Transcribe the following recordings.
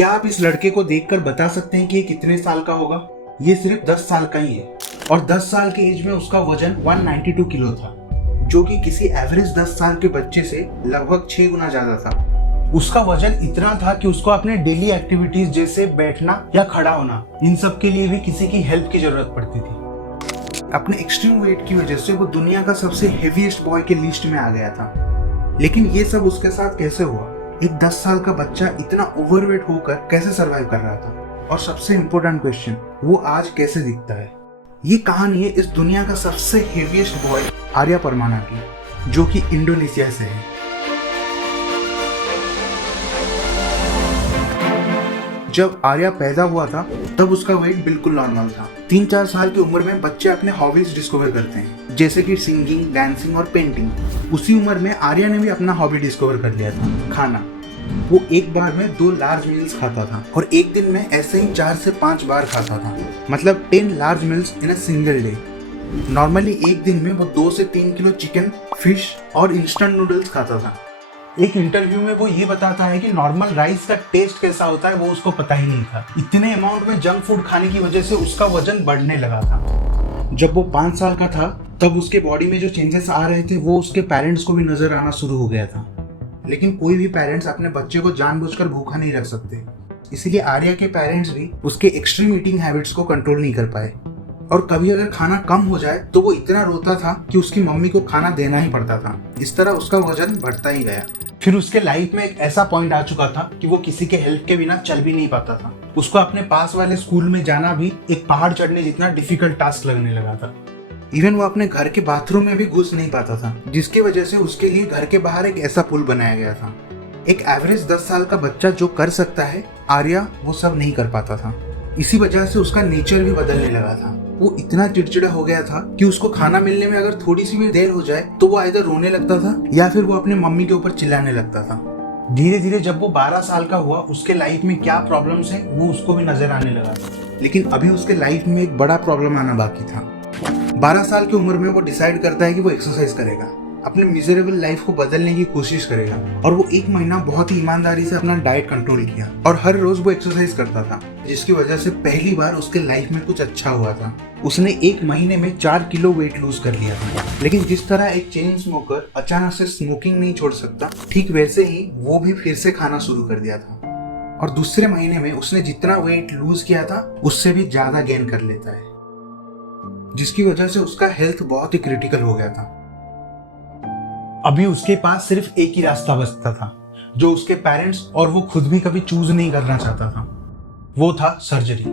क्या आप इस लड़के को देखकर बता सकते हैं कि ये कितने साल का होगा? ये सिर्फ 10 साल का ही है और 10 साल के एज में उसका वजन 192 किलो था, जो कि किसी एवरेज 10 साल के बच्चे से लगभग 6 गुना ज्यादा था। उसका वजन इतना था कि उसको अपने डेली एक्टिविटीज जैसे बैठना या खड़ा होना, इन सब के लिए भी किसी की हेल्प की जरूरत पड़ती थी। अपने एक्सट्रीम वेट की वजह से वो दुनिया का सबसे हेवीएस्ट बॉय के लिस्ट में आ गया था। लेकिन ये सब उसके साथ कैसे हुआ? एक 10 साल का बच्चा इतना ओवरवेट होकर कैसे सरवाइव कर रहा था? और सबसे इम्पोर्टेंट क्वेश्चन, वो आज कैसे दिखता है? ये कहानी है इस दुनिया का सबसे हेवीएस्ट बॉय आर्या परमाना की, जो कि इंडोनेशिया से है। जब आर्या पैदा हुआ था तब उसका वेट बिल्कुल नॉर्मल था। 3-4 साल की उम्र में बच्चे अपने हॉबीज डिस्कवर करते हैं, जैसे कि सिंगिंग, डांसिंग और पेंटिंग। उसी उम्र में आर्या ने भी अपना हॉबी डिस्कवर कर लिया था, खाना। वो एक बार में 2 लार्ज मील्स खाता था और एक दिन में ऐसे ही 4 से 5 बार खाता था, मतलब 10 large meals in a single day. Normally एक दिन में वो 2 से 3 किलो चिकन, फिश और इंस्टेंट नूडल्स खाता था। एक इंटरव्यू में वो ये बताता है कि नॉर्मल राइस का टेस्ट कैसा होता है वो उसको पता ही नहीं था। इतने अमाउंट में जंक फूड खाने की वजह से उसका वजन बढ़ने लगा था। जब वो 5 साल का था तब उसके बॉडी में जो चेंजेस आ रहे थे वो उसके पेरेंट्स को भी नजर आना शुरू हो गया था। लेकिन कोई भी पेरेंट्स अपने बच्चे को जानबूझकर भूखा नहीं रख सकते, इसलिए आर्या के पेरेंट्स भी उसके एक्सट्रीम ईटिंग हैबिट्स को कंट्रोल नहीं कर पाए। और कभी अगर खाना कम हो जाए तो वो इतना रोता था कि उसकी मम्मी को खाना देना ही पड़ता था। इस तरह उसका वजन बढ़ता ही गया। फिर उसके लाइफ में एक ऐसा पॉइंट आ चुका था कि वो किसी के हेल्प के बिना चल भी नहीं पाता था। उसको अपने पास वाले स्कूल में जाना भी एक पहाड़ चढ़ने जितना डिफिकल्ट टास्क लगने लगा था। इवन वो अपने घर के बाथरूम में भी घुस नहीं पाता था, जिसकी वजह से उसके लिए घर के बाहर एक ऐसा पुल बनाया गया था। एक एवरेज 10 साल का बच्चा जो कर सकता है, आर्या वो सब नहीं कर पाता था। इसी वजह से उसका नेचर भी बदलने लगा था। वो इतना चिड़चिड़ा हो गया था कि उसको खाना मिलने में अगर थोड़ी सी भी देर हो जाए तो वो आइदर रोने लगता था या फिर वो अपने मम्मी के ऊपर चिल्लाने लगता था। धीरे धीरे जब वो 12 साल का हुआ, उसके लाइफ में क्या प्रॉब्लम्स हैं वो उसको भी नजर आने लगा था। लेकिन अभी उसके लाइफ में एक बड़ा प्रॉब्लम आना बाकी था। 12 साल की उम्र में वो डिसाइड करता है कि वो एक्सरसाइज करेगा, अपने मिजरेबल लाइफ को बदलने की कोशिश करेगा। और वो 1 महीना बहुत ही ईमानदारी से अपना डाइट कंट्रोल किया और हर रोज वो एक्सरसाइज करता था, जिसकी वजह से पहली बार उसके लाइफ में कुछ अच्छा हुआ था। उसने 1 महीने में 4 किलो वेट लूज कर लिया था। लेकिन जिस तरह एक चेन स्मोकर अचानक से स्मोकिंग नहीं छोड़ सकता, ठीक वैसे ही वो भी फिर से खाना शुरू कर दिया था। और दूसरे महीने में उसने जितना वेट लूज किया था उससे भी ज्यादा गेन कर लेता है, जिसकी वजह से उसका हेल्थ बहुत ही क्रिटिकल हो गया था। अभी उसके पास सिर्फ एक ही रास्ता बचता था, जो उसके पेरेंट्स और वो खुद भी कभी चूज नहीं करना चाहता था। वो था सर्जरी।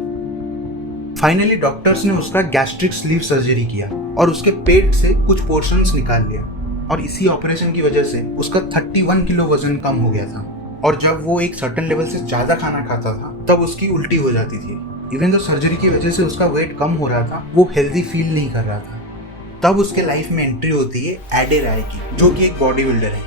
फाइनली डॉक्टर्स ने उसका गैस्ट्रिक स्लीव सर्जरी किया और उसके पेट से कुछ पोर्शंस निकाल लिया। और इसी ऑपरेशन की वजह से उसका 31 किलो वजन कम हो गया था। और जब वो एक सर्टेन लेवल से ज्यादा खाना खाता था तब उसकी उल्टी हो जाती थी। इवन तो सर्जरी की वजह से उसका वेट कम हो रहा था, वो हेल्दी फील नहीं कर रहा था। तब उसके लाइफ में एंट्री होती है एडे राय की, जो कि एक बॉडी बिल्डर है।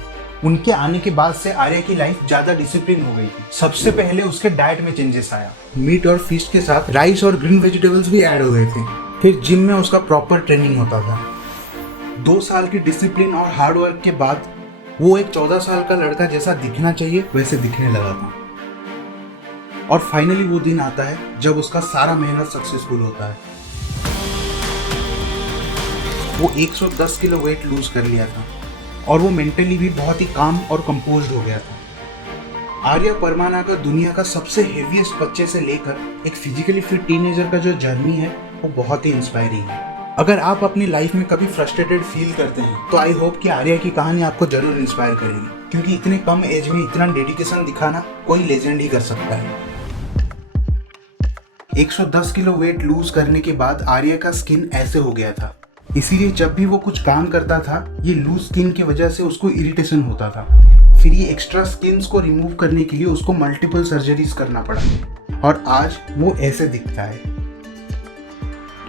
उनके आने के बाद से आर्या की लाइफ ज्यादा डिसिप्लिन हो गई थी। सबसे पहले उसके डाइट में चेंजेस आया। मीट और फिश के साथ राइस और ग्रीन वेजिटेबल्स भी ऐड हो गए थे। फिर जिम में उसका प्रॉपर ट्रेनिंग होता था। 2 साल की डिसिप्लिन और हार्ड वर्क के बाद वो एक 14 साल का लड़का जैसा दिखना चाहिए वैसे दिखने लगा था। और फाइनली वो दिन आता है जब उसका सारा मेहनत सक्सेसफुल होता है। वो 110 किलो वेट लूज कर लिया था और वो मेंटली भी बहुत ही काम और कंपोज्ड हो गया था। आर्या परमाना का दुनिया का सबसे हेवीएस्ट बच्चे से लेकर एक फिजिकली फिट टीनेजर का जो जर्नी है वो बहुत ही इंस्पायरिंग है। अगर आप अपनी लाइफ में कभी फ्रस्ट्रेटेड फील करते हैं तो आई होप कि आर्या की कहानी आपको जरूर इंस्पायर करेगी, क्योंकि इतने कम एज में इतना डेडिकेशन दिखाना कोई लेजेंड ही कर सकता है। 110 किलो वेट लूज करने के बाद आर्या का स्किन ऐसे हो गया था, इसीलिए जब भी वो कुछ काम करता था ये लूज स्किन की वजह से उसको इरिटेशन होता था। फिर ये एक्स्ट्रा स्किन्स को रिमूव करने के लिए उसको मल्टीपल सर्जरीज करना पड़ा और आज वो ऐसे दिखता है।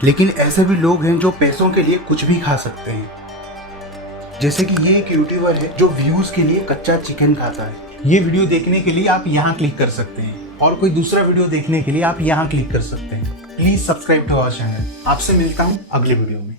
लेकिन ऐसे भी लोग हैं जो पैसों के लिए कुछ भी खा सकते हैं, जैसे कि ये एक यूट्यूबर है जो व्यूज के लिए कच्चा चिकन खाता है। ये वीडियो देखने के लिए आप यहाँ क्लिक कर सकते हैं और कोई दूसरा वीडियो देखने के लिए आप यहाँ क्लिक कर सकते हैं। Please subscribe to our channel. आपसे मिलता हूँ अगले वीडियो में।